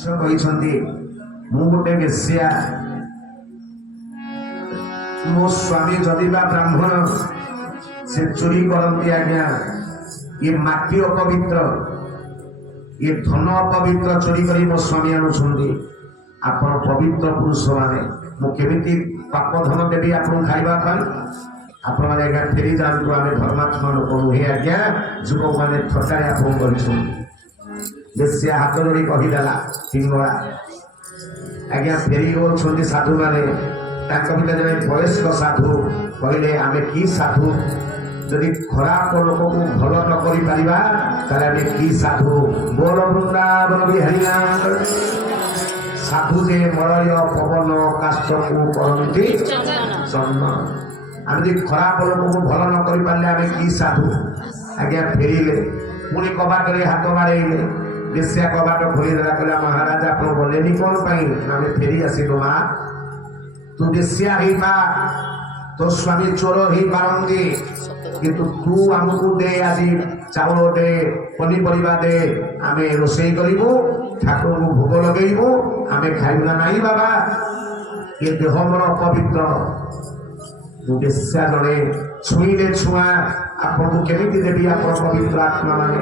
ମୁଁ ଗୋଟେ ବେଶ୍ୟା, ମୋ ସ୍ୱାମୀ ଯଦି ବା ବ୍ରାହ୍ମଣ ସେ ଚୋରି କରନ୍ତି ଆଜ୍ଞା। ଇଏ ମାଟି ଅପବିତ୍ର, ଇଏ ଧନ ଅପବିତ୍ର ଚୋରି କରି ମୋ ସ୍ୱାମୀ ଆଣୁଛନ୍ତି। ଆପଣ ପବିତ୍ର ପୁରୁଷ ମାନେ, ମୁଁ କେମିତି ପାପ ଧନ ଦେବି ଆପଣଙ୍କୁ ଖାଇବା ପାଇଁ? ଆପଣମାନେ ଆଜ୍ଞା ଫେରି ଯାଆନ୍ତୁ, ଆମେ ଧର୍ମାତ୍ମା ଲୋକ ନୁହେଁ ଆଜ୍ଞା। ଯୁବକ ମାନେ ଥଟାରେ ଆପଣଙ୍କୁ କରିଛନ୍ତି। ବେଶ୍ୟା ହାତ ଯୋଡ଼ି କହିଦେଲା ପିଙ୍ଗଳା। ଆଜ୍ଞା ଫେରି ଯାଉଛନ୍ତି ସାଧୁମାନେ। ତାଙ୍କ ଭିତରେ ଜଣେ ବୟସ୍କ ସାଧୁ କହିଲେ, ଆମେ କି ସାଧୁ? ଯଦି ଖରାପ ଲୋକକୁ ଭଲ ନ କରିପାରିବା ତାହେଲେ ଆମେ କି ସାଧୁ? ବୋଲ ବୃନ୍ଦାବନ ବିହାରୀ ନାଥ। ସାଧୁ ଯେ ମଳୟ ପବନ କାଷ୍ଟକୁ କରନ୍ତି ଚନ୍ଦନ। ଆମେ ଯଦି ଖରାପ ଲୋକକୁ ଭଲ ନ କରିପାରିଲେ ଆମେ କି ସାଧୁ? ଆଜ୍ଞା ଫେରିଲେ, ପୁଣି କବାଟରେ ହାତ ବାଡ଼େଇଲେ। ବେଶ୍ୟା କବାଟ ଖୋଲିଦେଲା, କହିଲା ମହାରାଜ ଆପଣ ଗଲେନି କଣ ପାଇଁ? ଆମେ ଫେରି ଆସିଲୁ। ମା ତୁ ବେଶ୍ୟା ହେଇପା, ତୋ ସ୍ୱାମୀ ଚୋର ହେଇପାରନ୍ତି, କିନ୍ତୁ ତୁ ଆମକୁ ଦେ, ଆଜି ଚାଉଳ ଦେ, ପନିପରିବା ଦେ, ଆମେ ରୋଷେଇ କରିବୁ, ଠାକୁରଙ୍କୁ ଭୋଗ ଲଗେଇବୁ, ଆମେ ଖାଇବୁ ନା ନାହିଁ ବାବା? ଏ ଦେହ ମୋର ଅପବିତ୍ର। ମୁଁ ବେଶ୍ୟା ଜଣେ, ଛୁଇଁଲେ ଛୁଆ, ଆପଣଙ୍କୁ କେମିତି ଦେବି ଆପଣ ପବିତ୍ର ଆତ୍ମା ମାନେ?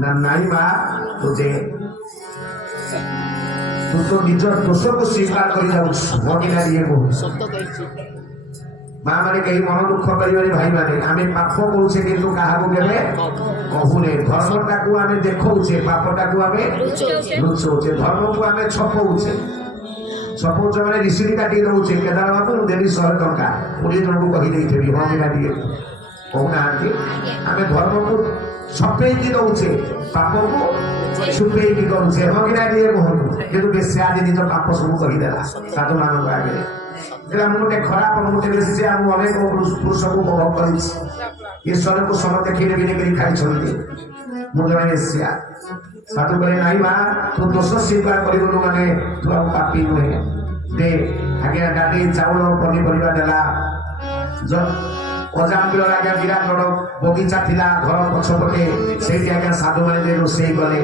ନା ନାଇଁ ମା, ତୁ ଦେ। ତୁ ତ ନିଜ ଦୋଷକୁ ସ୍ୱୀକାର କରି ଯାଉଛୁ। ମା ମାନେ କେହି ମନ ଦୁଃଖ କରିବେନି ଭାଇ ମାନେ। ଆମେ ପାପ କରୁଛେ କିନ୍ତୁ କାହାକୁ କେବେ କହୁନେ। ଧର୍ମଟାକୁ ଆମେ ଦେଖଉଛେ, ପାପଟାକୁ ଆମେ ଲୁଚଉଛେ। ଧର୍ମକୁ ଆମେ ଛପଉଛେ। ଛପଉଛ ମାନେ ରିସିଟି କାଟି ଦଉଛେ। କେଦାର ବାବୁ ମୁଁ ଦେଲି 100 ଟଙ୍କା, 20 ଜଣଙ୍କୁ କହିଦେଇଥିବି, ହଁ କିନା ଟିକେ କହୁନାହାନ୍ତି। ଆମେ ଧର୍ମକୁ ଛପେଇକି ଦଉଛେ, ପାପକୁ ଛୁପେଇକି କରୁଛେ, ହଁ କିନା ଟିକେ କୁହନ୍ତୁ। କିନ୍ତୁ ବେଶ୍ୟା ଆଜି ନିଜ ପାପ ସବୁ କହିଦେଲା ସାଧୁମାନଙ୍କ ଆଗରେ। ମୁଁ ଗୋଟେ ଖରାପ, ମୁଁ ଗୋଟେ ବେଶ୍ୟା, ମୁଁ ଅନେକ ପୁରୁଷକୁ ଉପଭୋଗ କରିଛି। ଈଶ୍ୱରଙ୍କୁ ସମ ଦେଖେଇ ବିନେକରି ଖାଇଛନ୍ତି। ମୁଁ ଜଣେ ବେଶ୍ୟା। ସାଧୁ କହିଲେ, ନାଇଁ ମା ତୁ ଦୋଷ ସ୍ୱୀକାର କରିବୁନୁ ମାନେ ତୁ ଆଉ ପାପୀ ନୁହେଁ। ଦେ। ଆଜ୍ଞା ଡାଲି ଚାଉଳ ପନିପରିବା ଦେଲା। ଅଜାମିଳ ଆଜ୍ଞା ବିରାଟ ବଡ଼ ବଗିଚା ଥିଲା ଘର ପଛପଟେ। ସେଇଠି ଆଜ୍ଞା ସାଧୁମାନେ ଯେ ରୋଷେଇ କଲେ,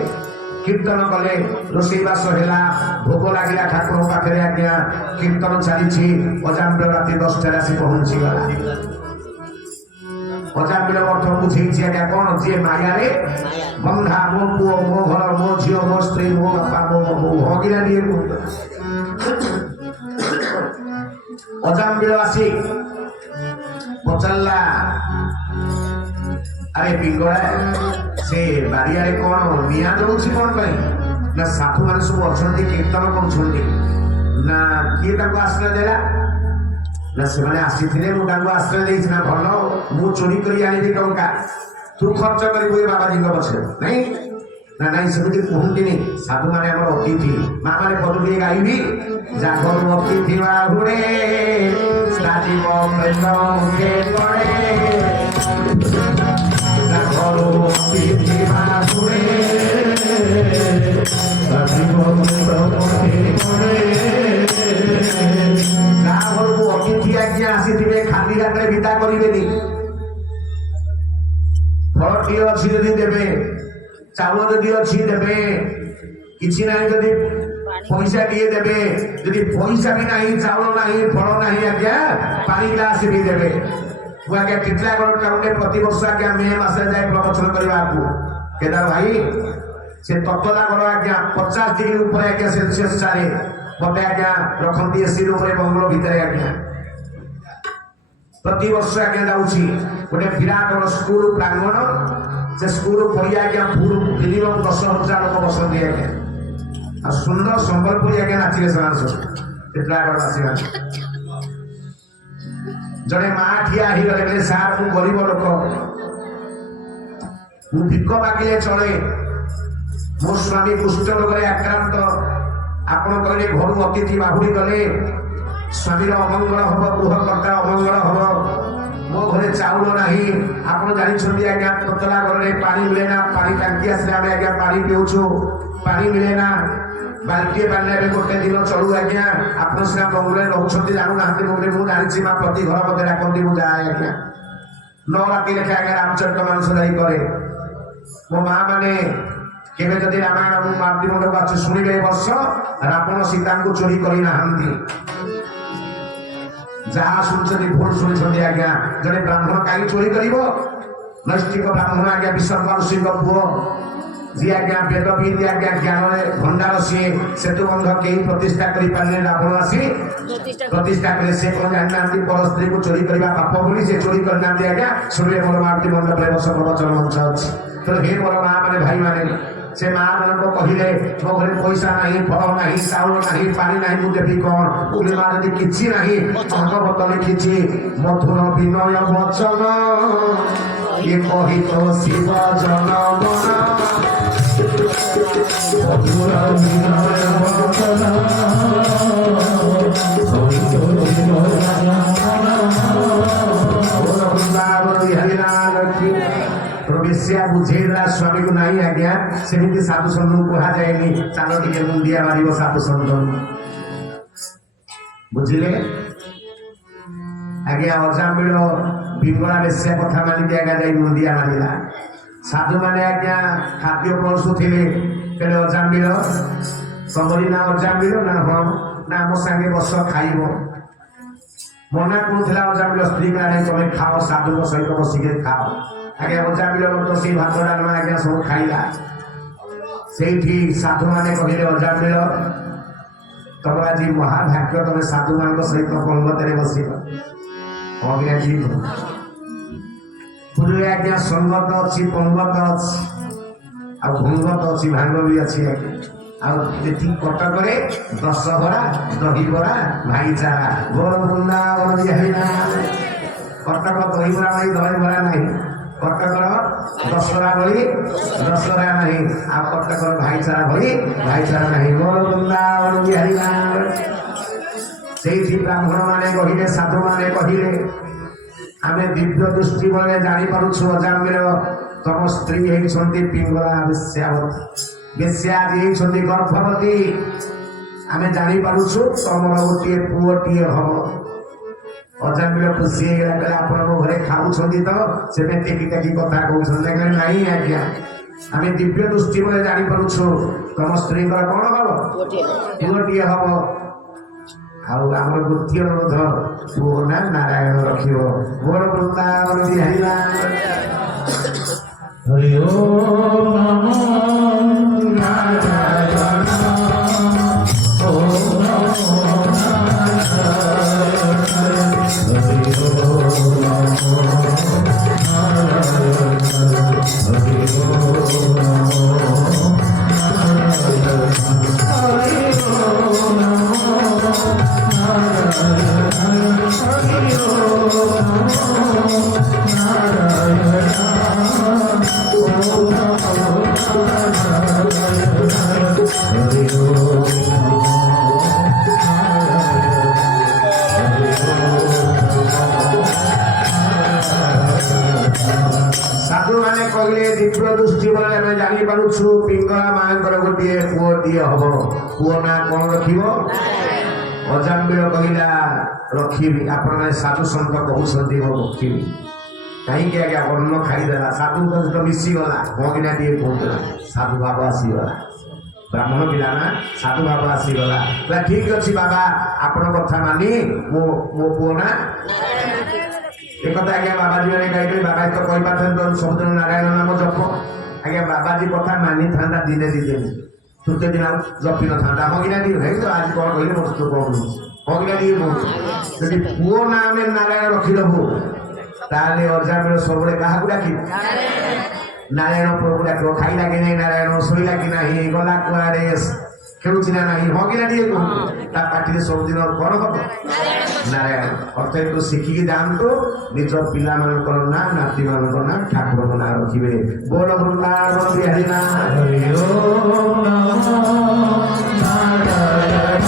କୀର୍ତ୍ତନ କଲେ, ରୋଷେଇବାସ ହେଲା, ଭୋଗ ଲାଗିଲା ଠାକୁରଙ୍କ ପାଖରେ। ଆଜ୍ଞା କୀର୍ତ୍ତନ ଚାଲିଛି। ଅଜାମିଳ ରାତି 10ଟାରେ ଆସି ପହଞ୍ଚିଗଲା। ଅଜାମିଳ ଅର୍ଥ ବୁଝେଇଛି ଆଜ୍ଞା କଣ? ଯିଏ ମାୟାରେ ବନ୍ଧା, ମୋ ପୁଅ, ମୋ ଘର, ମୋ ଝିଅ, ମୋ ସ୍ତ୍ରୀ, ମୋ ବାପା, ମୋ ହଗିଲା ନିଏ। ଅଜାମିଳ ଆସି ପଚାରିଲା, ଆରେ ପିଙ୍ଗଳା ସେ ବାରିଆରେ କଣ ନିଆଁ ଜଳୁଛି କଣ ପାଇଁ? ନା ସାଧୁମାନେ ସବୁ ଅଛନ୍ତି, କୀର୍ତ୍ତନ କରୁଛନ୍ତି। ନା କିଏ ତାଙ୍କୁ ଆଶ୍ରୟ ଦେଲା? ନା ସେମାନେ ଆସିଥିଲେ, ମୁଁ ତାଙ୍କୁ ଆଶ୍ରୟ ଦେଇଛି। ନା ଭଲ, ମୁଁ ଚୋରି କରି ଆଣିବି ଟଙ୍କା, ତୁ ଖର୍ଚ୍ଚ କରିବୁ ଏ ବାବାଜୀଙ୍କ ପଛରେ, ନାଇଁ? ନା ନାଇଁ ସେମିତି କୁହନ୍ତିନି। ସାଧୁମାନେ ଆମର ଅତିଥି। ମା ମାନେ ପଦ ଟିକେ ଗାଇବି, ଜାଗରୁ ଅତିଥି ବାହୁଡ଼େ ରାଜୀବ ପ୍ରେମ ମୁଖେ ପଡ଼େ, ଜାଗରୁ ଅତିଥି ବାହୁଡ଼େ ରାଜୀବ ପ୍ରେମ ମୁଖେ ପଡ଼େ। ଯାହା ଘରକୁ ଅତିଥି ଆଜ୍ଞା ଆସିଥିବେ ଖାଲି ହାତରେ ବିଦା କରିବେନି। ଫଳଟିଏ ଅଛି ଯଦି ଦେବେ, ଚାଉଳ ଯଦି ଅଛି ଦେବେ, କିଛି ନାହିଁ ଯଦି ପଇସା ଟିଏ ଦେବେ। ଯଦି ପଇସା ବି ନାହିଁ, ଚାଉଳ ନାହିଁ, ଫଳ ନାହିଁ, ଆଜ୍ଞା ପାଣି ଗ୍ଲାସ ବି ଦେବେ। ମୁଁ ଆଜ୍ଞା ଟିଟଲାଗଡ଼ ଟାଉନରେ ପ୍ରତିବର୍ଷ ଆଜ୍ଞା ମେ ମାସରେ ଯାଏ ପ୍ରବଚନ କରିବାକୁ। କେଦାର ଭାଇ ସେ ତତଲାଗଡ଼ ଆଜ୍ଞା 50 ଡିଗ୍ରୀ ଉପରେ ଆଜ୍ଞା ସେଲସିୟସ ଚାଲେ। ମତେ ଆଜ୍ଞା ରଖନ୍ତି ଏସି ରୁମରେ ବଙ୍ଗଲୋ ଭିତରେ। ଆଜ୍ଞା ପ୍ରତିବର୍ଷ ଆଜ୍ଞା ଯାଉଛି। ଗୋଟେ ବିରାଟ ସ୍କୁଲ ପ୍ରାଙ୍ଗଣ, ସେ ସ୍କୁଲ ପଡ଼ିଆ ଆଜ୍ଞା ମିନିମମ୍ 10,000 ଲୋକ ବସନ୍ତି ଆଜ୍ଞା। ଆଉ ସୁନ୍ଦର ସମ୍ବଲପୁରୀ ଆଜ୍ଞା ନାଚିବେ ସେମାନେ ସବୁ ଟିଟଲାଗଡ଼ ଆସିବା। ଜଣେ ମା ଠିଆ ହେଇଗଲେ, କହିଲେ ସାର୍ ମୁଁ ଗରିବ ଲୋକ, ମୁଁ ଭିକ ମାଗିଲେ ଚଳେ, ମୋ ସ୍ୱାମୀ କୁଷ୍ଠ ରୋଗରେ ଆକ୍ରାନ୍ତ। ଆପଣ କହିଲେ ଘରୁ ଅତିଥି ବାହୁଡ଼ି ଗଲେ ସ୍ୱାମୀର ଅମଙ୍ଗଳ ହବ, ଗୃହକର୍ତ୍ତା ଅମଙ୍ଗଳ ହବ, ମୋ ଘରେ ଚାଉଳ ନାହିଁ। ଆପଣ ଜାଣିଛନ୍ତି ଆଜ୍ଞା ତତଲାଗଡ଼ରେ ପାଣି ମିଳେ ନା। ପାଣି ଟାଙ୍କି ଆସିଲେ ଆମେ ଆଜ୍ଞା ପାଣି ପିଉଛୁ, ପାଣି ମିଳେ ନା। ବାଲ୍ଟିଏ ପାଣିରେ ଏବେ ଗୋଟେ ଦିନ ଚଳୁ ଆଜ୍ଞା। ଆପଣ ସିନା ବଙ୍ଗଳାରେ ରହୁଛନ୍ତି, ଜାଣୁନାହାନ୍ତି। ମୁଁ ଜାଣିଛି ମା ପ୍ରତି ଘର ମତେ ଡାକନ୍ତି, ମୁଁ ଯାଏ ଆଜ୍ଞା। 9 ରାତି ଲେଖା ଆଜ୍ଞା ରାମଚରିତ ମାନସ ଯାଇ କରେ। ମୋ ମା ମାନେ केवे जदि रामायण मारुति मंडप अच्छे शुणिले वर्ष रावण सीता को चोरी करी नाहंती जहाँ शुणुଛନ୍ତି भूल शुणुଛନ୍ତି आज्ञा जड़े ब्राह्मण कहीं चोरी करिवो नैष्ठिक ब्राह्मण आज्ञा विश्वकर्मा ऋषि पुओ जी आज्ञा वेदविद आज्ञा ज्ञान भंडार सी सेतु बंध कहीं प्रतिष्ठा करि पारले रावण आसी प्रतिष्ठा करे से कोन जाननांती पर स्त्री को चोरी करबा पाप बोली से चोरी करनांती आज्ञा सुनिए मोर मारुति मंडप रे बस प्रवचन मंच अछि तो हे मोर मां माने भाई माने से मां मन को कहिले मो घरे पैसा नाही फल नाही चाउल नाही पानी नाही मु देबी कोन उले मां यदि किछि नाही भगवत लिखिछि मधुर विनय वचन ये कहि तो शिव जन मन मधुर विनय वचन कहि तो शिव जन मन हरिलाल की प्रवेश्या बुझेला स्वामी को नहीं आज्ञा सेमिति साधु संत को कहा जाएनी चालो टिके मुंडिया मारिबो साधु संत बुझिले आज्ञा अजामिल पिंगला बेश्या कथा मानि दिया जाई मुंडिया मारिला साधु माने आज्ञा खाद्य परसु थिले केले अजामिल समरी ना अजामिल ना हम ना मो संगे बस खाइबो मना कोथला अजामिल स्त्री काने तमे खाओ साधु को सहित बसिके खाओ आगे अजामिल तो से भात डालमा आगे सब खाइला सेठी साधु माने कहिले अजामिल तब आज महाभाग्य तमे साधु मान सहित पंगतरे बसिब अग्नि जी पूरे आज्ञा संगत अच्छी पंगत अच्छी आ भंगत अच्छी भांग भी अच्छी आ कटक दशहरा दहीबरा भाईचारा गोर वृंदावन बिहारीना कटक दहीबरा नहीं दहीबरा नहीं कटक दशहरा भली दशहरा नहीं आ कटक भाईचारा भली भाईचारा नहीं गोर वृंदावन बिहारीना से ब्राह्मण माने कहिले साधु माने कहिले आमे दिव्य दृष्टि बले जानी पारुछु अजामिल तम स्त्री हेइछन्ति पिंगला बेश्यावती बेश्या जी हेइछन्ति गर्भवती आमे जानी पारुछु तमर गोटे पुओटिए हबो अजामिल खुशी हेला कहला आपण मो घरे खाउछन्ति तो सेमे टेकी टेकी कथा कहउछन्ति कहले नाही आज्ञा आमे दिव्य दृष्टि बले जानी पारुछु तम स्त्री कोन हबो पुओटिए हबो आउ आम गोत्य रोध पुओ ना नारायण रखिब गोर वृंदावन बिहारीला हरि ओम नमो नारायण ओम नमो नारायण हरि ओम नमो नारायण हरि ओम नमो साधु माने कहले दिव्य दृष्टि बले मैं जानी पारुछु पिंगला मांकर गोटे पुओटिए हबो पुओ ना कोन रखिबो अजामिल कहला रखिबी आपण माने साधु संत कहउछन्ति मो रखिबी कहीं के आगे अन्न खाईदेला साधु तो मिसी गला भगिना दिए कहला साधु बाबा आसीगला ब्राह्मण पिला ना साधु बाबा आसीगला ठीक अछि बाबा आपण कथा मानी मो पुओ ना एक कथा आगे बाबाजी मैंने कही बाबा तो कही पाते तो सबदिन नारायण नाम जप आगे बाबाजी कथा मानी था दिने दिने तृतीय दिन जपी न था हगिना दी है तो आज कौन कहले मत तो कौन हगिना दी यदि पुओ नाम नारायण रखिदेबू ताले अजामिल सबले क्या डाक नारायण प्रभु डाक खाइला कि नहीं नारायण शोला कि नहीं गला कुआरे खेलुची ना नहीं हगिना दिए पार्टी सबदिन कौन हम नारायण अर्थात तो शिखिकी जातु निज पिला ना नाती मान ना ठाकुर ना रखिए बोल वृंदावन बिहारी ना हरि ओम नमो नारायण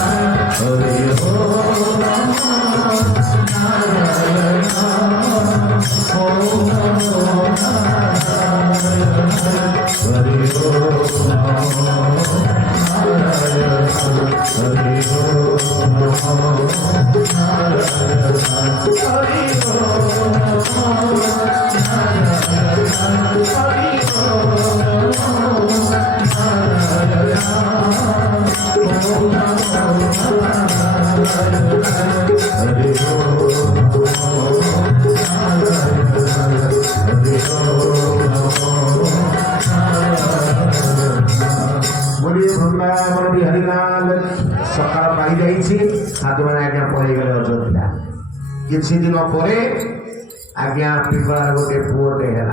हरि ओम नमो नारायण ओम नमो नारायण हरि ओम नमो नारायण हरि ओम नमो नारायण सकाल पाई जाइए साधु मैंने आज्ञा पड़े गए अयोध्या किसी दिन पर आज्ञा पिपलार गोटे पुओटे है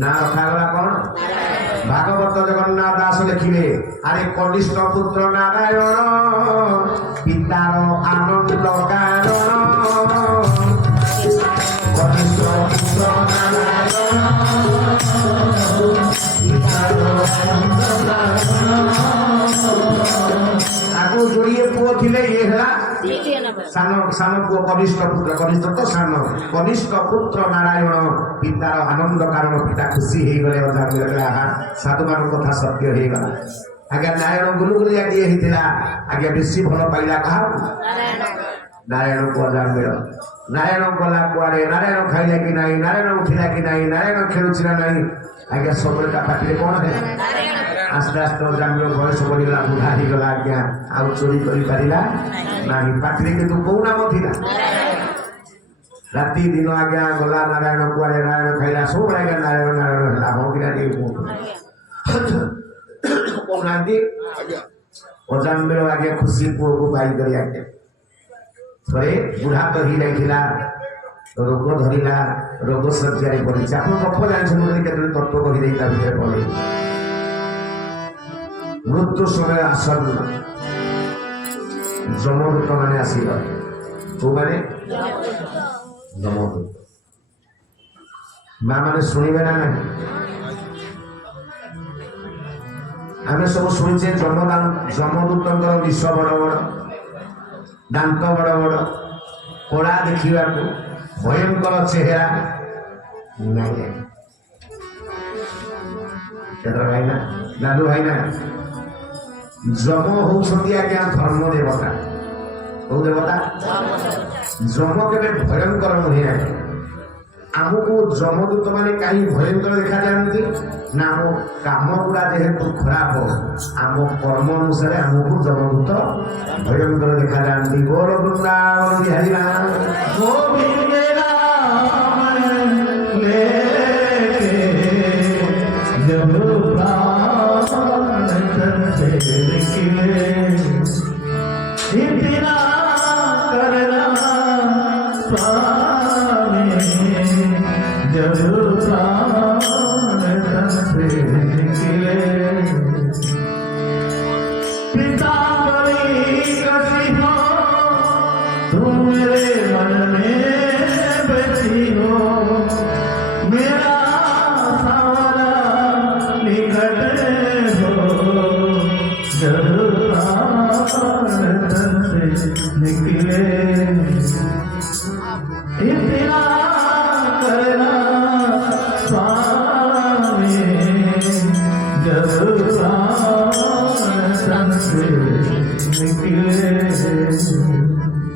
ना रखागला कौन भागवत जगन्नाथ दास लिखिले अरे कनिष्ठ पुत्र नारायण पितार आनंद कारण कनिष्ठ पुत्र नारायण आगु जोड़िए पुओ थिले ये है सान सान पुओ कनिष्ठ पुत्र कनिष्ठ तो सान कनिष्ठ पुत्र नारायण पितार आनंद कारण पिता खुशी हो गले साधु मान कथा सत्य हो गला आज्ञा नारायण गुलुगुली आगे होता आज्ञा बेसी भल पाइला क्या नारायण को अजान मिल नारायण गला कुआरे नारायण खाइला कि नहीं नारायण उठिला कि नहीं नारायण खेलुला नहीं आज्ञा सब पाटे कौन है आस्ते आस्ते जान बयस बढ़ला बुढ़ा हो गला आज्ञा आउ चोरी कर पारा ना पाटे कि कौ नाम थी राति दिन आज्ञा गला नारायण कुआरे नारायण खाइला सब आज्ञा नारायण नारायण हो कि अजान बेल आज्ञा खुशी पुओ को पाई कर आज्ञा थे बुढ़ा तो ही जाइला रोग धरला रोग सज्जारे पड़ी आप गप जानी केतने तत्व कही भर पड़े मृत्यु समय आसन्न जमदूत मैंने आसगले को मैंने जमदूत माँ मैंने शुणे ना ना आम सब शुणे जमदूत विष बड़ बड़ दांत बड़ बड़ कला देखा भयंकर चेहरा नहीं भाई ना लालू भाई ना जम होती आज्ञा धर्म देवता कौ देवता जम के भयंकर नुहे आमको जमदूत मैंने कहीं भयंकर देखा जाती ना आम कम गुड़ा जेहेतु खराब आम कर्म अनुसार आमको जमदूत भयंकर देखा जाती गोर वृंदावन बिहारी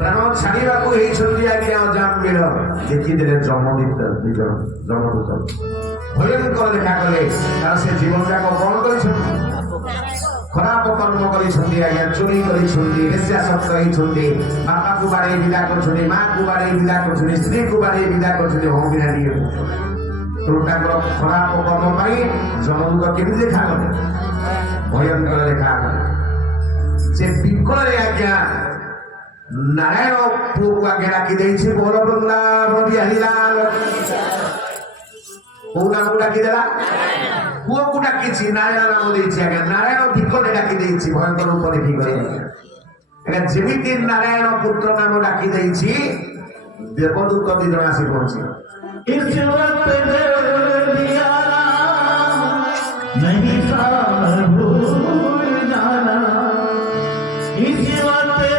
प्राण छाड़ा को देखिए जमदूत भयंकर देखा कले तार से जीवन जाक कौन कर खराब कर्म कर चोरी कर बापा को बारे विदा कर माँ को बारे विदा कर स्त्री को बारे विदा कर खराब कर्म पाई जमदूत केमी देखा गले भयंकर देखा से विकल आज्ञा नारायण पुओ को आगे डाकी देछि बोल वृंदावन बिहारी लाल को नाम को डाकी देला पुओ को डाकी नारायण नाम देछि आज्ञा नारायण विकल डाकी देछि भयंकर रूप देखि गले आज्ञा जेमिति नारायण पुत्र नाम डाकी देछि देवदूत दी जण आसी पहुंची ईश्वर पे दिया नहीं सार भूल जाना ईश्वर पे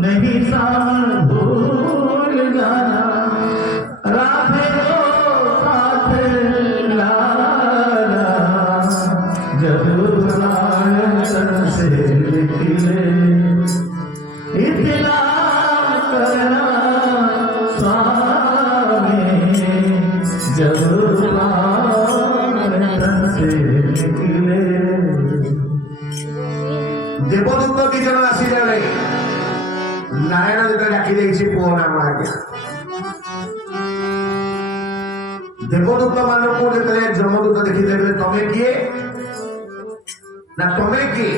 नहीं सार भूल जाना राधे को साथ लाना जब से निकले इतना करना स्वामी जब से ଦେବଦୂତ ଦି ଜଣ ଆସିଲେ ନାରାୟଣ ଯେତେବେଳେ ଡାକି ଦେଇଛି ପୁଅ ନାମ ଆଜ୍ଞା ଦେବଦୂତ ମାନଙ୍କୁ ଯେତେବେଳେ ଯମଦୂତ ଦେଖିଦେଲେ ତମେ କିଏ ନା ତମେ କିଏ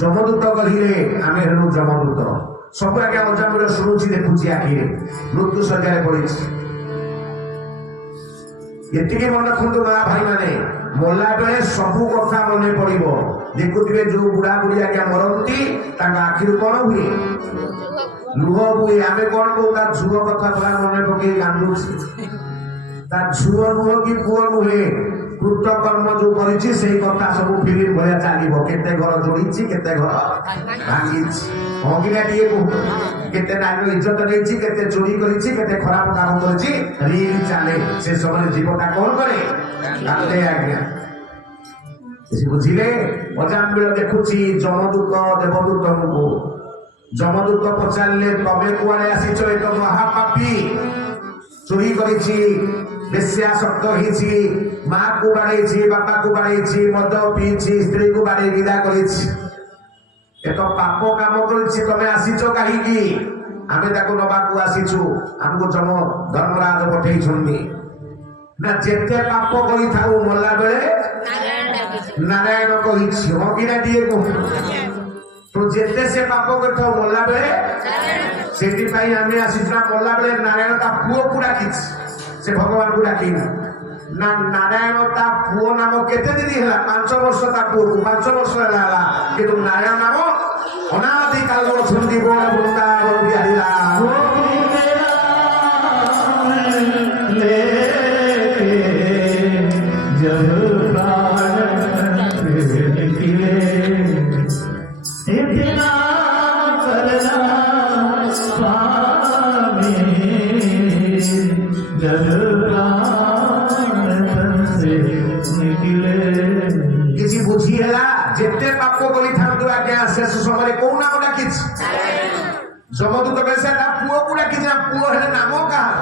ଯମଦୂତ କହିଲେ ଆମେ ହେଲୁ ଯମଦୂତ ସବୁ ଆଜ୍ଞା ଅଜାମୂଲ୍ୟ ଶୁଣୁଛି ଦେଖୁଛି ଆଖିରେ ମୃତ୍ୟୁ ଶଯ୍ୟାରେ ପଡିଛି ଏତିକି ମନେ ରଖନ୍ତୁ ମା ଭାଇ ମାନେ ମଲା ବେଳେ ସବୁ କଥା ମନେ ପଡିବ ଦେଖୁଥିବେ ଯୋଉ ବୁଢା ବୁଢୀ ଆଜ୍ଞା ମରନ୍ତି ତାଙ୍କ ଆଖିରୁ କଣ ହୁଏ ଲୁହ ହୁଏ ଆମେ କଣ କହୁ ତା ଝୁଅ କଥା ପୁରା ମନେ ପକେଇ କାନ୍ଦୁଛି ତା ଝୁଅ ନୁହ କି ପୁଅ ନୁହେଁ କୃତ କର୍ମ ଯୋଉ କରିଛି ସେଇ କଥା ସବୁ ଫିଲ୍ମ ଭଳିଆ ଚାଲିବ କେତେ ଘର ଯୋଡିଛି କେତେ ଘର ଭାଙ୍ଗିଛି ହଙ୍ଗିନା ଟିକେ କହୁ କେତେ ନାରୀର ଇଜ୍ଜତ ନେଇଛି କେତେ ଚୋରି କରିଛି କେତେ ଖରାପ କାମ କରିଛି ରିଲ ଚାଲେ ସେ ସମୟରେ ଜୀବଟା କଣ କରେ କାନ୍ଦେ ଆଜ୍ଞା ବୁଝିଲେ ଅଜାମିଳ ଦେଖୁଛି ଯମଦୂତ ଦେବଦୂତଙ୍କୁ ଯମଦୂତ ପଚାରିଲେ ତମେ କୁଆଡେ ଆସିଛ ଏ ତ ମହାପାପୀ ଚୋରି କରିଛି ବେଶ୍ୟାସକ୍ତ ହେଇଛି ମା କୁ ବାଡେଇଛି ବାପା କୁ ବାଡେଇଛି ମଦ ପିଇଛି ସ୍ତ୍ରୀ କୁ ବାଡେଇ ବିଦା କରିଛି ଏ ତ ପାପ କାମ କରିଛି ତମେ ଆସିଛ କାହିଁକି ଆମେ ତାକୁ ନବାକୁ ଆସିଛୁ ଆମକୁ ଯମ ଧର୍ମରାଜ ପଠେଇଛନ୍ତି ନା ଯେତେ ପାପ କରିଥାଉ ମଲା ବେଳେ ନାରାୟଣ କହିଛି ହକିନା ଟିକେ କହୁ ତ ଯେତେ ସେ ପାପ କରିଥାଉ ମଲା ବେଳେ ସେଥିପାଇଁ ଆମେ ଆସିଛୁ ନା ମଲା ବେଳେ ନାରାୟଣ ତା ପୁଅକୁ ଡାକିଛି ସେ ଭଗବାନଙ୍କୁ ଡାକିନା ନା ନାରାୟଣ ତା ପୁଅ ନାମ କେତେ ଦିନ ହେଲା 5 ବର୍ଷ ତା ପୁଅକୁ 5 ବର୍ଷ ହେଲା କିନ୍ତୁ ନାରାୟଣ ନାମ ଅନାଦି କାଳରୁ ଅଛନ୍ତି ବଡ଼ ବୃନ୍ଦାବନ ବିହାରୀ କିଛି ବୁଝି ହେଲା ଯେତେ ପାପ କରିଥାନ୍ତୁ ଆଜ୍ଞା ଶେଷ ସମୟରେ କୋଉ ନାମ ଡାକିଛି ଯମଦୂତ ବେଶେ ତା ପୁଅକୁ ଡାକିଛି ନା ପୁଅ ହେଲେ ନାମ କାହାର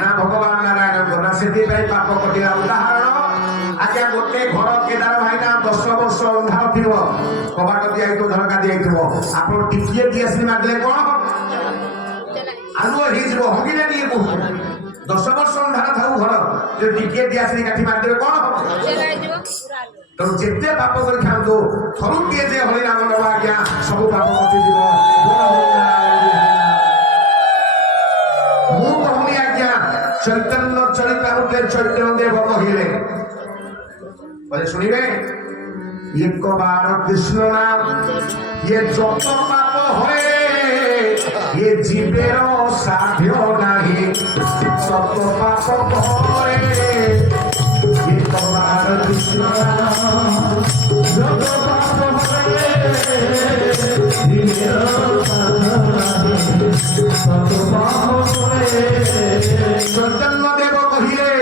ନା ଭଗବାନ ନାରାୟଣଙ୍କ ନା ସେଥିପାଇଁ ପାପ କଟିଲା ଉଦାହରଣ ଆଜ୍ଞା ଗୋଟେ ଘର କେଦାର ଭାଇନା 10 ବର୍ଷ ଅନ୍ଧାର ଥିବ କବାଟ ଦିଆଇଥିବ ଝରକା ଦିଆଇଥିବ ଆପଣ ଟିକିଏ ଦିଆସିଲି ମାରିଲେ କଣ ଆଲୁଅ ହେଇଯିବ ହଗିଲେ ଟିକେ କହୁ 10 ବର୍ଷ ଅନ୍ଧାର ଥାଉ ଘର ଟିକିଏ ଦିଆସିଲି କାଠି ମାରିଦେବେ କଣ ହବ ତେଣୁ ଯେତେ ପାପ କରି ଖାଆନ୍ତୁ ଥରୁଟିଏ ଯେ ହରିନାମ ନବ ଆଜ୍ଞା ସବୁ ପାପ କଟିଯିବ ମୁଁ କହୁନି ଆଜ୍ଞା ଚୈତନ୍ୟ ଚରିତାମୃତରେ ଚୈତନ୍ୟ ଦେବ କହିଲେ শুনিবে একবার কৃষ্ণ নাম ये যত পাপ হয় ये জীবের সাধ্য নাহি তত পাপ করে একবার কৃষ্ণ নাম যত পাপ হয় জীবের সাধ্য নাহি তত পাপ করে চৈতন্য দেব কহিলে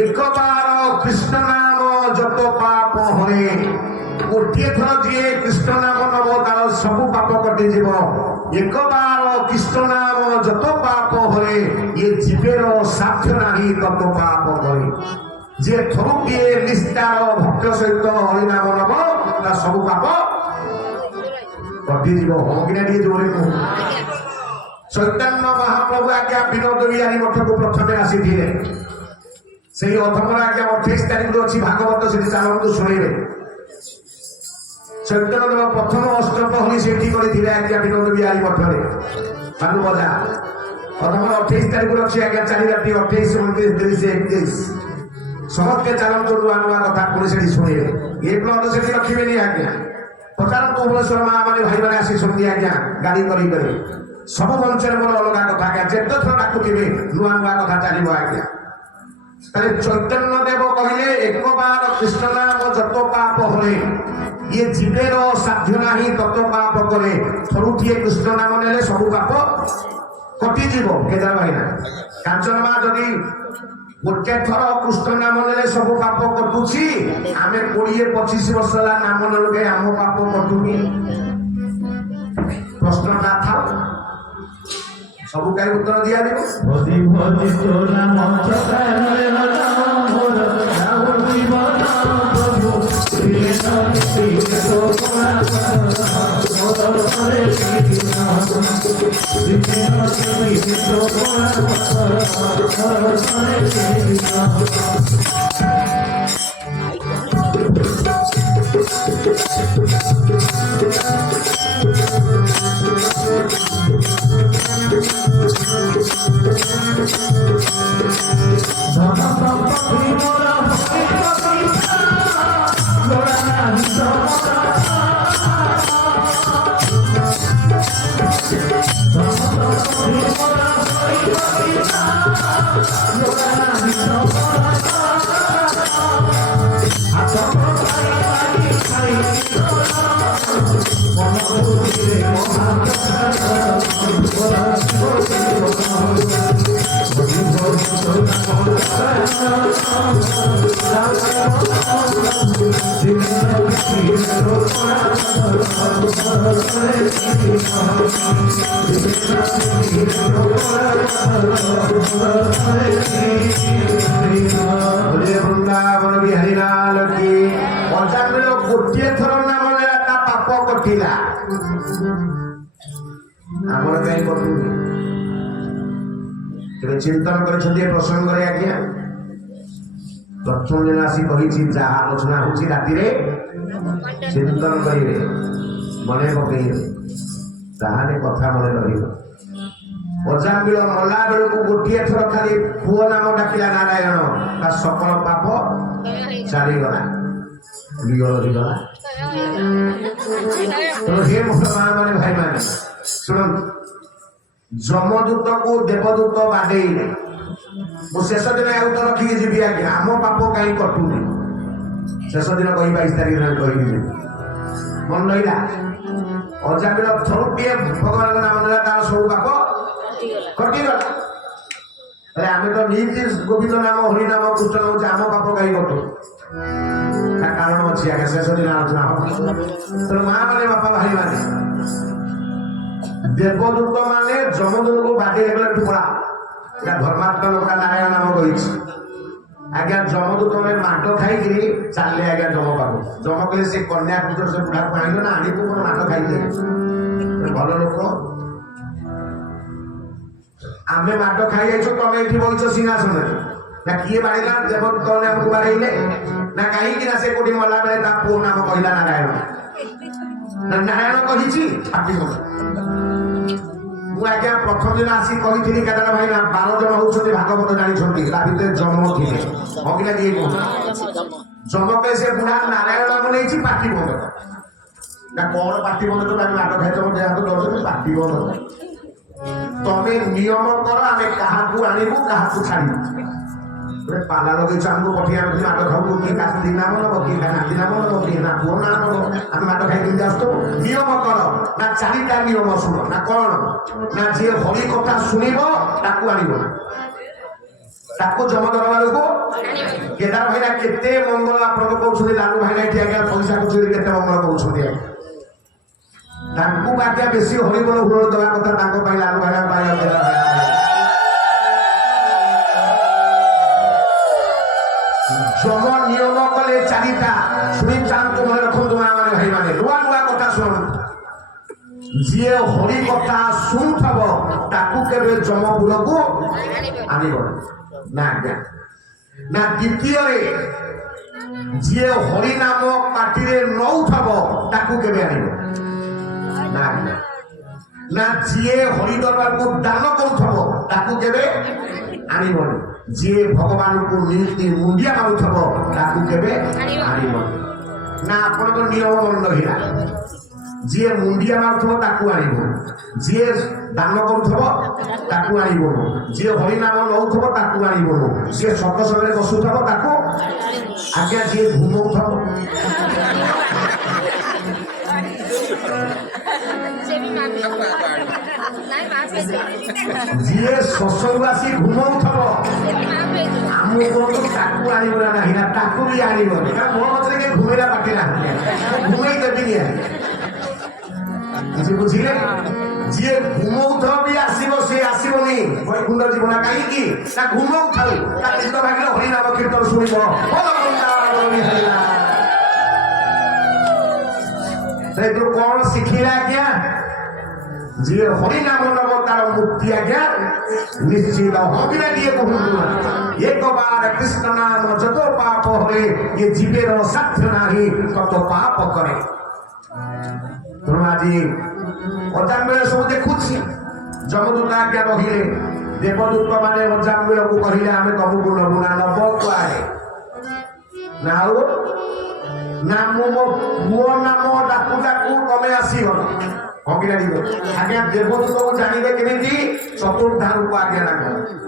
একবার কৃষ্ণ নাম যত পাপ হয় গোটিয়ে থর যে কৃষ্ণ নাম নব তার সবু পাপ কটিযোগ একবার কৃষ্ণ নাম যত পাপ হয় এ জীবের সাধ্য নাহি তত পাপ করে যে থরুটিয়ে নিষ্ঠার ভক্ত সহিত হরিনাম নব তার সবু পাপ কটিযোগ হকিনা দিয়ে জোরে কহ চৈতন্য মহাপ্রভু আজ্ঞা বিনোদ বিহারী মঠକୁ প্রথমে আসিଥିଲେ সেই অথমরা আজ্ঞা 28 তারিখে অছি ভাগবত সেটি চালন্তু শুনিবে চৈতন্যদেব প্রথম অষ্টপ্রহরী সেটি করেছিলেন আজ্ঞা বিনোদ বিহারী মঠরে ভানু বজা প্রথম 28 তারিখে অছি আজ্ঞা 4 রাত্রি 28 29 30 31 সমস্তে চালন্তু নূয়া নূয়া কথা পুଣି সেটি শুনিবে এই পর্যন্ত সেটি রখিবেনি আজ্ঞা প্রচারন্তু ভুবনেশ্বর মা মানে ভাই মানে আসিଛନ୍ତି আজ্ঞা গাড়ি করি করে সব মঞ্চের মনে অলগা কথা আজ্ঞা যেতে থর ডাকুথিবে নূয়া নূয়া কথা চালিব আজ্ঞা তাহলে চৈতন্য দেব কহিলে একবার কৃষ্ণ নাম যত পাপ হলে ইয়ে জীবের সাধ্য নাহি তত পাপ করে থরুটিয়ে কৃষ্ণ নাম নেলে সবু পাপ কটিযোগ কেদার ভাইনা কাঞ্চন মা যদি গোটে থর কৃষ্ণ নাম নেলে সবু পাপ কটুছি আমি 20-25 বর্ষ হল নাম নেলে আম পাপ কটুনি প্রশ্নটা থাক সবু কাই উত্তর দিয়া দিব ভজি ভজি তো নাম চকায় হরে নাম মোর রাউল জীবন বৃন্দাবন বিহারী লাল কি পঞ্চান্ন গোটিয়ে থর নাম তা পাপ কটিলা আমার কাই কটু কেবে চিন্তন করেছেন প্রসঙ্গরে আজ্ঞা প্রথম দিন আসি কহিছি যাহা আলোচনা হচ্ছে রাতিরে চিন্তন করিবে মনে পকাইবে তাহলে কথা মনে রহিব অজামিল মলা বেড়କୁ ଗୋଟିଏ ଥର ଖାଲି ପୁଅ ନାମ ଡାକିଲା ନାରାୟଣ ତା ସକଳ ପାପ ଚାଲିଗଲା ବିଗଲା ହେ ମୁସଲମାନ ମାନେ ଭାଇ ମାନେ ଶୁଣନ୍ତୁ ଯମଦୂତକୁ ଦେବଦୂତ ବାଡେଇଲେ ମୁଁ ଶେଷ ଦିନ ଆଉ ତ ରଖିକି ଯିବି ଆଜ୍ଞା ଆମ ପାପ କାହିଁ କଟୁନି ଶେଷ ଦିନ କହି 22 ତାରିଖରେ କହିବି ମନ ରହିଲା ଅଜାମିଳ ଥରୁଟିଏ ଭଗବାନଙ୍କ ନାମ ନେଲା ତାର ସବୁ ପାପ କଟିଗଲା ହେଲେ ଆମେ ତ ନିଜେ ଗୋବିନ୍ଦ ନାମ ହରି ନାମ କୃଷ୍ଣ ନାମ ଆମ ପାପ କାହିଁ କଟୁ ତା କାରଣ ଅଛି ଆଜ୍ଞା ଶେଷ ଦିନ ଆଲୋଚନା ହବ ତେଣୁ ମା ମାନେ ବାପା ଭାଇ ମାନେ ଦେବଦୂତ ମାନେ ଯମଦୂତକୁ ବାଡେଇ ଗଲେ ଟୁକୁଡ଼ା এটা ধর্মাত্মা লোকটা নারায়ণ নাম কইছি আজ্ঞা যমদূত মানে মাট খাইকি চালে আজ্ঞা যম পাবো যম কলে সে কন্যা পুত্র সে বুড়া পাইল না আনিবু কোন মাট খাইলে ভালো লোক আমি মাট খাই যাইছো তুমি এটি বইছো সিংহাসনে না কিয়ে বাড়িলা দেবদূত আমাকে বাড়াইলে না কাহিকি না সে কোটি মলা বেলে তা পুর নাম কইলা নারায়ণ না নারায়ণ কইছি আপনি ମୁଁ ଆଜ୍ଞା ପ୍ରଥମ ଦିନ ଆସି କହିଥିଲି କେତେଟା ଭାଇ ନା 12 ଜଣ ହଉଛନ୍ତି ଭାଗବତ ଜାଣିଛନ୍ତି ତା ଭିତରେ ଜନ୍ମ ଥିଲେ ଅଗିଲା ଦିଏ ଜମକେ ସେ ବୁଢା ନାରାୟଣ ନାମ ନେଇଛି ପାଟି ବନ୍ଦ ନା କଣ ପାଟି ବନ୍ଦ କର ଆମେ ନାଟ ଖାଇ ତମ ଦେହ ହାତ ଧରୁଛନ୍ତି ପାଟି ବନ୍ଦ ତମେ ନିୟମ କର ଆମେ କାହାକୁ ଆଣିବୁ କାହାକୁ ଛାଡ଼ିବୁ ଗୋଟେ ପାଲା ଲଗେଇଛୁ ଆମକୁ ପଠେଇ ଆମେ ନାଟ ଖାଉ କିଏ କାସ୍ତି ନାମ ନବ କିଏ ନାତି ନାମ ନବ କିଏ ନା ପୁଅ ନାମ ନବ ଆମେ ନାଟ ଖାଇ କେମିତି ଆସୁଛୁ ନିୟମ କର ନା ଚାରିଟା ନିୟମ ଶୁଣ ନା କଣ ନା ଯିଏ ହରି କଥା ଶୁଣିବ ତାକୁ ଆଣିବ ତାକୁ ଜମ ଦରବାରକୁ କେଦାର ଭାଇନା କେତେ ମଙ୍ଗଳ ଆପଣଙ୍କ କହୁଛନ୍ତି ଲାଲୁ ଭାଇନା ଏଠି ଆଜ୍ଞା ପଇସା ଖୋଜୁଛନ୍ତି କେତେ ମଙ୍ଗଳ କହୁଛନ୍ତି ତାଙ୍କୁ ଆଜ୍ଞା ବେଶୀ ହରିବୋଲ ହୁଳ ଦେବା କଥା ତାଙ୍କ ପାଇଁ ଲାଲୁ ଭାଇନା ପାଇଁ যম নিয়ম কলে চারিটা শুনি চাঁদকে মনে রাখুন মা মানে ভাই মানে নূয়া নূয়া কথা শুনুন যিয়ে হরি কথা শুনুথব তাকু কেবে যম বুলকু আনিব না আজ্ঞা না দ্বিতীয়রে যিয়ে হরি নাম পাটিরে নউথব তাকু কেবে আনিব না আজ্ঞা না যিয়ে হরি দরবারকু দান করুথব তাকু কেবে আনিবনি যিয়ে ভগবানଙ୍କୁ ନିତି ମୁଣ୍ଡିଆ ମାରୁଥବ ତାକୁ କେବେ ଆଣିବନି ନା ଆପଣଙ୍କ ନିୟମ ମନେ ରହିଲା ଯିଏ ମୁଣ୍ଡିଆ ମାରୁଥବ ତାକୁ ଆଣିବ ଯିଏ ଦାନ କରୁଥବ ତାକୁ ଆଣିବନି ଯିଏ ହରିନାମ ନଉଥବ ତାକୁ ଆଣିବନି ଯିଏ ସତସଙ୍ଗରେ ବସୁଥବ ତାକୁ ଆଜ୍ଞା ଯିଏ ଘୁମଉଥବ ଯିଏ ସତ୍ସଙ୍ଗ ଆସି ଘୁମଉଥବ ଆମକୁ କହନ୍ତୁ ତାକୁ ଆଣିବ ନା ନାହିଁ ନା ତାକୁ ବି ଆଣିବନି କାରଣ ମୋ ମତରେ କିଏ ଘୁମେଇଲା ପାଟି ନାହାନ୍ତି ଘୁମେଇ ଦେବିନି କିଛି ବୁଝିଲେ ଯିଏ ଘୁମଉଥବ ବି ଆସିବ ସେ ଆସିବନି ବୈକୁଣ୍ଠ ଯିବ ନା କାହିଁକି ନା ଘୁମଉଥାଉ ତା ଚିତ୍ତ ଭାଗିଲେ ହରିନାମ କୀର୍ତ୍ତନ ଶୁଣିବ ସେଥିରୁ କଣ ଶିଖିଲା ଆଜ୍ଞା ଯିଏ ହରିନାମ ନବ ତାର ମୁକ୍ତି ଆଜ୍ଞା ନିଶ୍ଚିତ ହବିରା ଦିଏ କହୁଛୁ ଏକ ବାର କୃଷ୍ଣ ନାମ ଯତ ପାପ ହରେ ଏ ଜୀବେର ସାଧ୍ୟ ନାହିଁ ତତ ପାପ କରେ। ତେଣୁ ଆଜି ଅଜାମିଳ ସବୁ ଦେଖୁଛି ଯମଦୂତ ଆଜ୍ଞା ରହିଲେ ଦେବଦୂତ ମାନେ ଅଜାମିଳକୁ କହିଲେ ଆମେ ତମକୁ ନବୁ ନା ନବ କୁଆଡେ ନା ଆଉ ନା ମୁଁ ମୋ ପୁଅ ନାମ ଡାକୁ ଡାକୁ ତମେ ଆସିଗଲ ଆଜ୍ଞା ଦେବଦୂତକୁ ଜାଣିବେ କେମିତି ଚତୁର୍ଦ୍ଧାରକୁ ଆଜ୍ଞା ଡାକ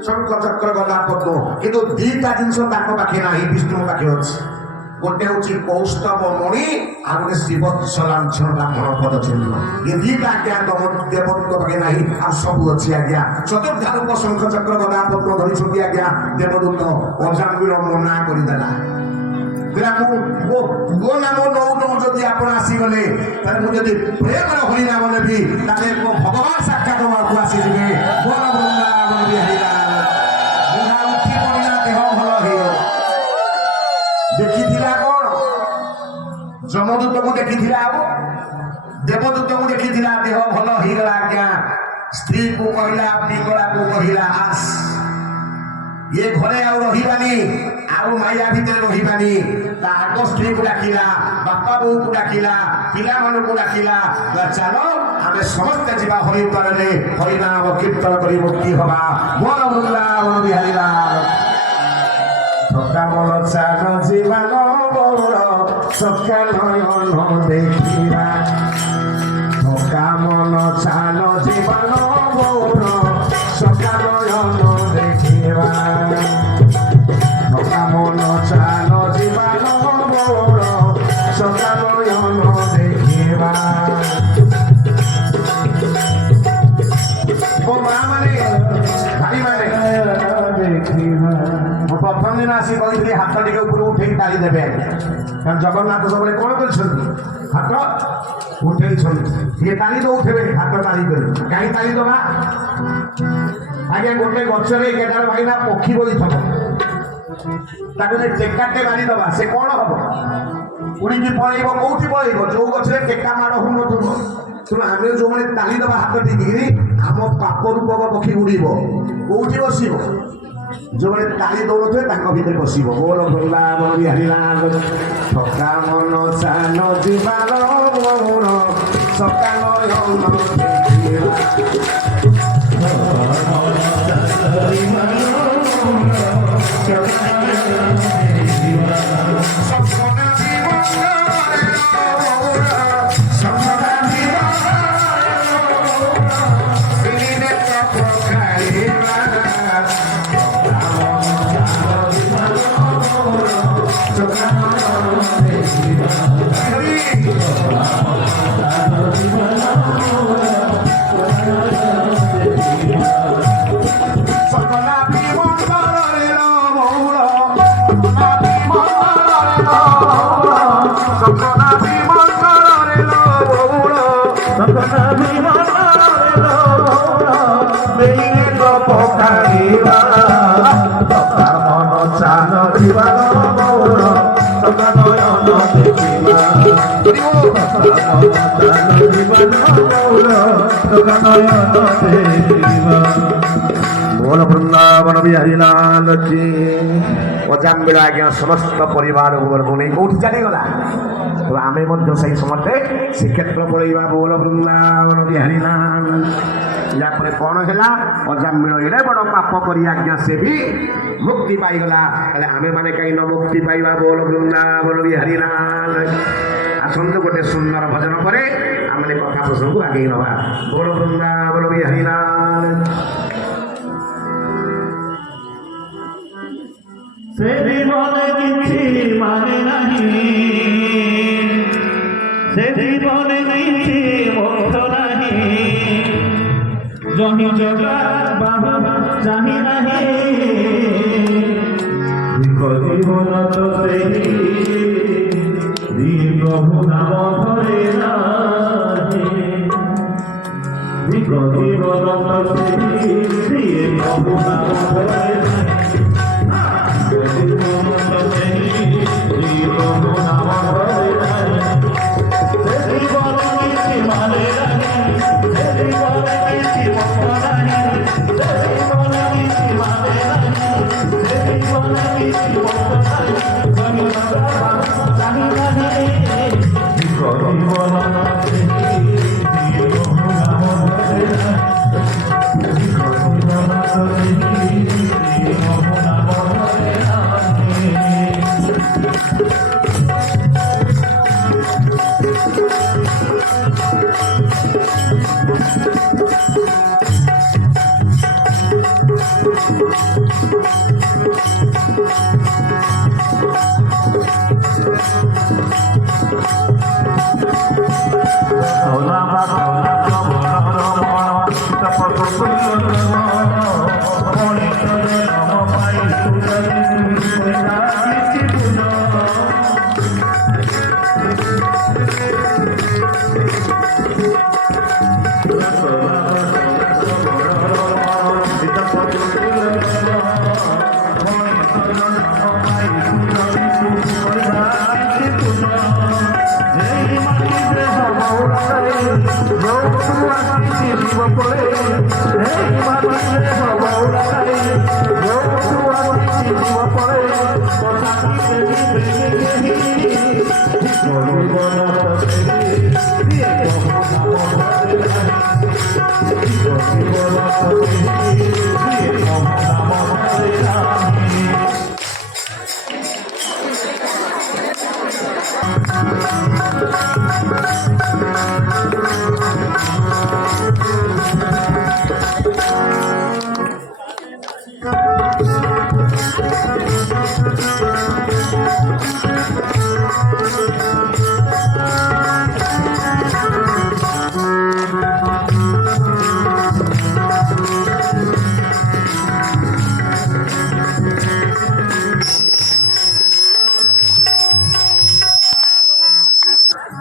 ଶଙ୍ଖ ଚକ୍ର ଗଦା ପଦ୍ମ କିନ୍ତୁ ଦିଟା ଜିନିଷ ତାଙ୍କ ପାଖେ ନାହିଁ ବିଷ୍ଣୁଙ୍କ ପାଖେ ଅଛି। ଗୋଟେ ହଉଛି କୌସ୍ତବ ମଣି ଆଉ ଗୋଟେ ଶ୍ରୀବତ୍ସଲାଞ୍ଚନ ବ୍ରାହ୍ମଣ ପଦ ଚିହ୍ନ ଏ ଦିଟା ଆଜ୍ଞା ତମ ଦେବଦୂତ ପାଖେ ନାହିଁ ଆଉ ସବୁ ଅଛି ଆଜ୍ଞା। ଚତୁର୍ଦ୍ଧାରୂପ ଶଙ୍ଖ ଚକ୍ର ଗଦା ପଦ୍ମ ଧରିଛନ୍ତି ଆଜ୍ଞା ଦେବଦୂତ ଅଜାମିଳ ମନା କରିଦେଲା ମୋ ନାମ ନଉ ନଉ ଯଦି ଆପଣ ଆସିଗଲେ ତାହେଲେ ମୁଁ ଯଦି ପ୍ରେମର ହରି ନାମ ନେବି ତାହେଲେ ମୋ ଭଗବାନ ସାକ୍ଷାତ ହବାକୁ ଆସିଯିବେ। ମୋର ବୃନ୍ଦାବନ ବିହାରୀଲା ବୁଢ଼ା ଉଠି ପଡ଼ିଲା ଦେହ ଭଲ ହେଇଗଲା। ଦେଖିଥିଲା କଣ ଯମଦୂତକୁ ଦେଖିଥିଲା ଆଉ ଦେବଦୂତକୁ ଦେଖିଥିଲା ଦେହ ଭଲ ହେଇଗଲା ଆଜ୍ଞା। ସ୍ତ୍ରୀକୁ କହିଲା ପିଙ୍ଗଳାକୁ କହିଲା ଆସ ये घरे आउ रहिबानी आउ माया भितर रहिबानी ता आग स्त्री को डाकिला बापा बो को डाकिला पिला मन को डाकिला चलो आमे समस्त जीवा हरि पारले हरि नाम कीर्तन करी मुक्ति हवा मोर वृंदावन बिहारी लाल सका मन चाल जीवन बोर सका नयन देखिरा सका मन चाल जीवन बोर सका नयन देखिरा सका मन चाल जीवन बोर सका नयन देखिरा ओ मां माने भाई माने देखिरा प्रथम दिन आसी कही हाथ टे ऊपर उठे ताली देवे कारण जगन्नाथ सब कौन कर हाथ उठे ये ताली दौथे हाथ ताली कर कहीं ताली दबा आगे गोटे गचरे केदार भाईना पक्षी बोली थब टेकाटे मारी दबा से कौन हम उड़ी पलैब कौटी पलैब जो गचरे टेका माड़ हूँ तेणु आम जो मैंने ताली दबा हाथ टिकी आम पाप रूपक पक्षी उड़ब कौटी बस जो मैंने ताली दौड़े भितर बस बोल वृंदावन बिहारी लाल सका मन चाल जीवन मोर सका नयन बोल वृंदावन बिहारी लाल की अजामिल आज्ञा समस्त परिवार वर्ग नहीं कौटी चलीगला तो आम से समस्ते श्रीक्षेत्र पलैया बोल वृंदावन बिहारी लाल यापर कौन है अजामिल एडे बड़ पाप कर आज्ञा से भी मुक्ति पाईगला आमे माने कहीं न मुक्ति पाइबा बोल वृंदावन बिहारी लाल आसंत गोटे सुंदर भजन पर आम कथा प्रसंग को आगे नवा बोल वृंदावन बिहारी लाल से जीवन किछि माने नहीं से जीवन किछि मोक्ष नहीं जहि जगा बाबा चाहि नहीं जीवन तो सेही प्रभु नाम धरे नाही जीवन तो सेही प्रभु नाम धरे জীবন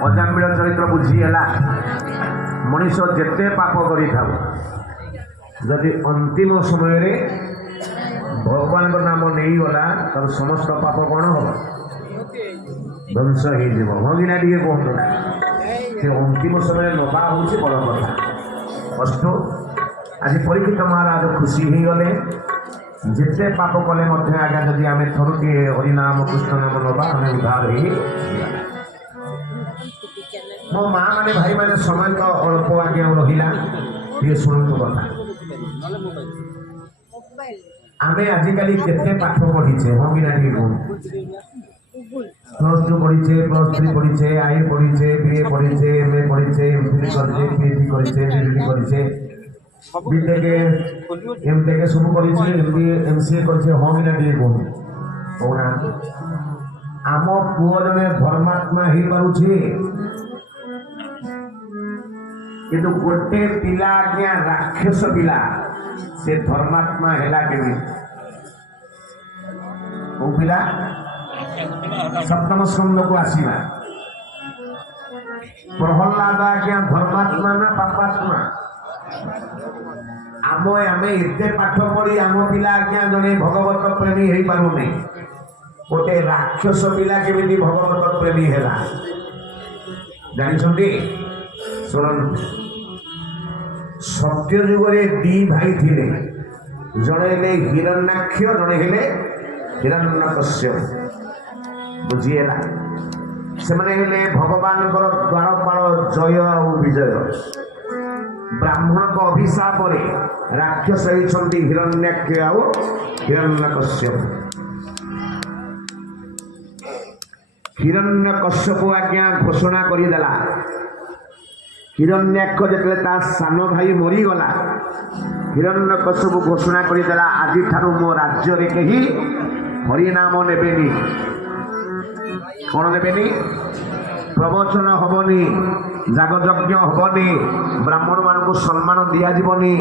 ଅଜାମିଳ ଚରିତ୍ର ବୁଝି ହେଲା। ମଣିଷ ଯେତେ ପାପ କରିଥାଉ ଯଦି ଅନ୍ତିମ ସମୟରେ ଭଗବାନଙ୍କ ନାମ ନେଇଗଲା ତାର ସମସ୍ତ ପାପ କ'ଣ ହବ? ଧ୍ୱଂସ ହେଇଯିବ। ହଁ କି ନା ଟିକେ କୁହନ୍ତୁ ନା? ସେ ଅନ୍ତିମ ସମୟରେ ନବା ହେଉଛି ବଡ଼ କଥା। କଷ୍ଟ ଆଜି ପରୀକ୍ଷିତ ମହାରାଜ ଖୁସି ହେଇଗଲେ। ଯେତେ ପାପ କଲେ ମଧ୍ୟ ଆଜ୍ଞା ଯଦି ଆମେ ଥରୁଟିଏ ହରିନାମ କୃଷ୍ଣ ନାମ ନବା ଆମେ ଉଦ୍ଧାର ହେଇ ମୋ ମା ମାନେ ଭାଇ ମାନେ ସମୟ ତ ଅଳ୍ପ ଆଜ୍ଞା ରହିଲା। ଟିକେ ଶୁଣନ୍ତୁ କଥା। ଆମେ ଆଜିକାଲି କେତେ ପାଠ ପଢିଛେ? ହଁ କି ନା ଟିକେ କୁହନ୍ତୁ? ପ୍ଲସ୍ 2 ପଢିଛେ, ପ୍ଲସ୍ 3 ପଢିଛେ, ଆଇ ପଢିଛେ, BA ପଢିଛେ, MA ପଢିଛେ, MPhil କରିଛେ, PhD କରିଛେ, DD କରିଛେ, BTech, MTech ସବୁ କରିଛେ, MBA, MCA କରିଛେ। ହଁ କି ନା ଟିକେ କୁହନ୍ତୁ? କହୁନାହାନ୍ତି। ଆମ ପୁଅ ଜଣେ ଧର୍ମାତ୍ମା ହେଇପାରୁଛି କିନ୍ତୁ ଗୋଟେ ପିଲା ଆଜ୍ଞା ରାକ୍ଷସ ପିଲା। ସେ ଧର୍ମାତ୍ମା ହେଲା କେମିତି? କୋଉ ପିଲା? ସପ୍ତମ ସ୍କନ୍ଧକୁ ଆସିବା। ପ୍ରହଲ୍ଲାଦ ଆଜ୍ଞା ଧର୍ମାତ୍ମା ନା ପାପାତ୍ମା? ଆମେ ଏତେ ପାଠ ପଢି ଆମ ପିଲା ଆଜ୍ଞା ଜଣେ ଭଗବତ ପ୍ରେମୀ ହେଇପାରୁନି। ଗୋଟେ ରାକ୍ଷସ ପିଲା କେମିତି ଭଗବତ ପ୍ରେମୀ ହେଲା ଜାଣିଛନ୍ତି? ଶୁଣନ୍ତୁ, ସତ୍ୟ ଯୁଗରେ ଦି ଭାଇ ଥିଲେ। ଜଣେ ହେଲେ ହିରଣ୍ୟାକ୍ଷ, ଜଣେ ହେଲେ ହିରଣ୍ୟକଶ୍ୟପ। ବୁଝିହେଲା? ସେମାନେ ହେଲେ ଭଗବାନଙ୍କର ଦ୍ୱାରପାଳ ଜୟ ଆଉ ବିଜୟ। ବ୍ରାହ୍ମଣଙ୍କ ଅଭିଶାପରେ ରାକ୍ଷସ ହେଇଛନ୍ତି ହିରଣ୍ୟାକ୍ଷ ଆଉ ହିରଣ୍ୟକଶ୍ୟପ। ହିରଣ୍ୟକଶ୍ୟପ ଆଜ୍ଞା ଘୋଷଣା କରିଦେଲା। ହିରଣ୍ୟାକ୍ଷ ଯେତେବେଳେ ତା ସାନ ଭାଇ ମରିଗଲା, ହିରଣ୍ୟକଶ୍ୟପ ଘୋଷଣା କରିଦେଲା, ଆଜିଠାରୁ ମୋ ରାଜ୍ୟରେ କେହି ହରିନାମ ନେବେନି। କ'ଣ ନେବେନି? ପ୍ରବଚନ ହବନି, ଯାଗଯଜ୍ଞ ହବନି, ବ୍ରାହ୍ମଣ ମାନଙ୍କୁ ସମ୍ମାନ ଦିଆଯିବନି,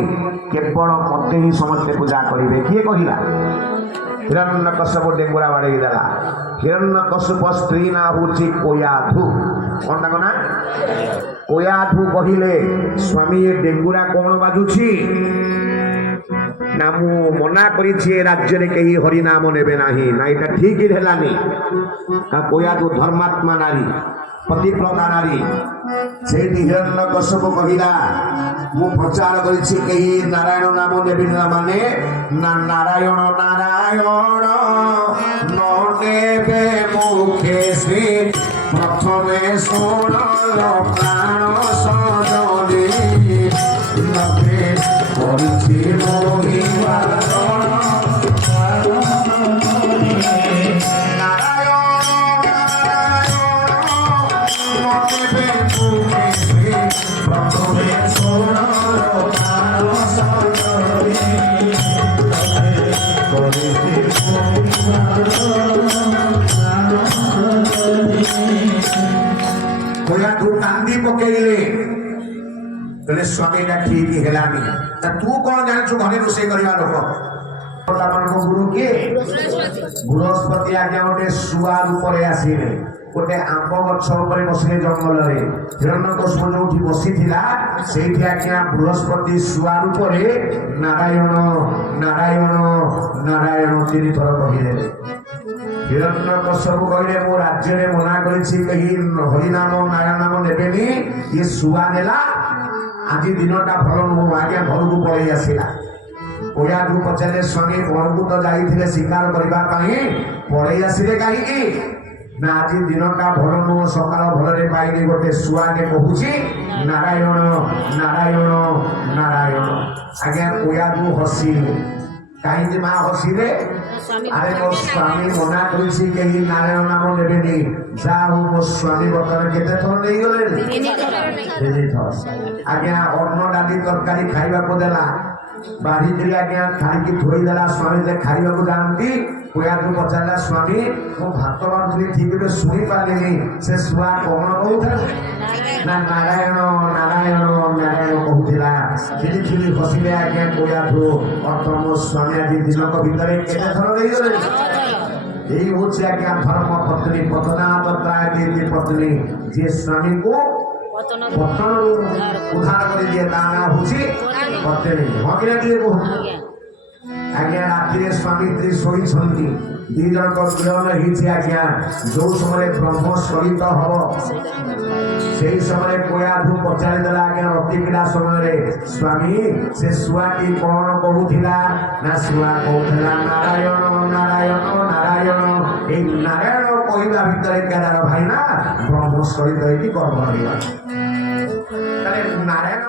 କେବଳ ମତେ ହିଁ ସମସ୍ତେ ପୂଜା କରିବେ। କିଏ କହିଲା? ହିରଣ୍ୟକଶ୍ୟପ ଡେଙ୍ଗୁରା ବାଡ଼େଇ ଦେଲା। ହିରଣ୍ୟକଶ୍ୟପ ସ୍ତ୍ରୀ ନାଁ ହଉଛି କୋୟାଧୁ। କ'ଣ ତାଙ୍କ ନାଁ? କୋୟାଧୁ କହିଲେ, ସ୍ୱାମୀ ଏ ଡେଙ୍ଗୁରା କ'ଣ ବାଜୁଛି? ନା ମୁଁ ମନା କରିଛି ଏ ରାଜ୍ୟରେ କେହି ହରିନାମ ନେବେ ନାହିଁ। ନା ଏଇଟା ଠିକ ହେଲାନି। କୋୟାଧୁ ଧର୍ମାତ୍ମା ନାରୀ, ପତିବ୍ରତା ନାରୀ। ସେଇଠି ହିରଣ୍ୟକଶ୍ୟପ କହିଲା, ମୁଁ ପ୍ରଚାର କରିଛି କେହି ନାରାୟଣ ନାମ ନେବି ନା, ମାନେ ନା ନାରାୟଣ ନାରାୟଣ ନ ନେବେ ମୁଖେ ଶ୍ରୀ ପ୍ରଥମେ ଶୁଣ ପ୍ରାଣ ସଜନେ ନବେ କରିଛି ମହିମା କହିଲା ତୁ କାନ୍ଦି ପକେଇଲେ କହିଲେ ସ୍ୱାମୀଟା ଠିକ ହେଲାନି। ତୁ କଣ ଜାଣିଛୁ ଘରେ ରୋଷେଇ କରିବା ଲୋକ? ଗୁରୁ କିଏ? ବୃହସ୍ପତି ଆଜ୍ଞା ଗୋଟେ ଶୁଆ ରୂପରେ ଆସିଲେ, ଗୋଟେ ଆମ୍ବ ଗଛ ଉପରେ ବସିଲେ ଜଙ୍ଗଲରେ। ହିରଣ୍ୟକଶ୍ୟପ ଯୋଉଠି ବସିଥିଲା ସେଇଠି ଆଜ୍ଞା ବୃହସ୍ପତି ଶୁଆ ରୂପରେ ନାରାୟଣ ନାରାୟଣ ନାରାୟଣ 3 ଥର କହିଦେଲେ। ହିରଣ୍ୟକଶ୍ୟପ କହିଲେ ମୁଁ ରାଜ୍ୟରେ ମନା କରିଛି କେହି ହରିନାମ ନାରାୟଣ ନାମ ନେବେନି, ଇଏ ଶୁଆ ନେଲା, ଆଜି ଦିନଟା ଭଲ ନୁହଁ। ଆଜ୍ଞା ଘରକୁ ପଳେଇ ଆସିଲା। ଓୟାକୁ ପଚାରିଲେ ସ୍ୱାମୀ ଘରକୁ ତ ଯାଇଥିଲେ ଶିକାର କରିବା ପାଇଁ, ପଳେଇ ଆସିଲେ କାହିଁକି? ନା ଆଜି ଦିନଟା ଭଲ ନୁହଁ, ସକାଳ ଭଲରେ ପାଇଲି, ଗୋଟେ ଶୁଆଟେ କହୁଛି ନାରାୟଣ ନାରାୟଣ ନାରାୟଣ। ଆଜ୍ଞା ଓୟାକୁ ହସିଲେ। କାହିଁକି ମା ହସିଲେ? ଆରେ ମୋ ସ୍ୱାମୀ ମନା କରିଛି କେହି ନାରାୟଣ ନାମ ନେବେନି। ଯାହା ହଉ ମୋ ସ୍ୱାମୀ ବର୍ତ୍ତମାନ କେତେ ଥର ନେଇଗଲେ? 3 ଥର। ଆଜ୍ଞା ଅନ୍ନ ଡାଲି ତରକାରୀ ଖାଇବାକୁ ଦେଲା, ବାଢିକିରି ଆଜ୍ଞା ଖାଇକି ଥୋଇଦେଲା। ସ୍ୱାମୀ ଯେ ଖାଇବାକୁ ଯାଆନ୍ତି, ଓୟାକୁ ପଚାରିଲା ସ୍ୱାମୀ ମୁଁ ଭାତ ବାଢୁଥିଲି ଠିକରେ ଶୁଣି ପାରିଲିନି, ସେ ଶୁଆ କଣ କହୁଥିଲା? ନା ନାରାୟଣ ନାରାୟଣ ନାରାୟଣ କହୁଥିଲା। ଖିଲି ଖିଲି ହସିଲେ ଆଜ୍ଞା ଓୟାକୁ। ଅର୍ଥ ମୋ ସ୍ୱାମୀ ଆଜି ଦିନକ ଭିତରେ କେତେ ଥର ନେଇଗଲେ? এই হচ্ছে আজ্ঞা ধর্ম পত্নী পতনাত্রায় পত্নী, যে স্বামীকে পতনରୁ ଉଦ୍ଧାର କରିଦିଏ ତା ନାଁ ହଉଛି ପତ୍ନୀ। ହଁ କି ନା ଟିକେ କହୁ? ଆଜ୍ଞା ରାତିରେ ସ୍ୱାମୀ ସ୍ତ୍ରୀ ଶୋଇଛନ୍ତି, 2 ଜଣଙ୍କ ମିଳନ ହେଇଛି। ଆଜ୍ଞା ଯୋଉ ସମୟରେ ବ୍ରହ୍ମ ସହିତ ହବ ସେଇ ସମୟରେ କୋୟାଠୁ ପଚାରିଦେଲା ଆଜ୍ଞା ଅତିକିଡ଼ା ସମୟରେ ସ୍ୱାମୀ ସେ ଶୁଆଟି କଣ କହୁଥିଲା? ନା ଶୁଆ କହୁଥିଲା ନାରାୟଣ ନାରାୟଣ ନାରାୟଣ। এই নারায়ণ কহিবা ভিতরে কেদার ভাই না ব্রহ্ম সহিত কর্ম করিবা। তাহলে নারায়ণ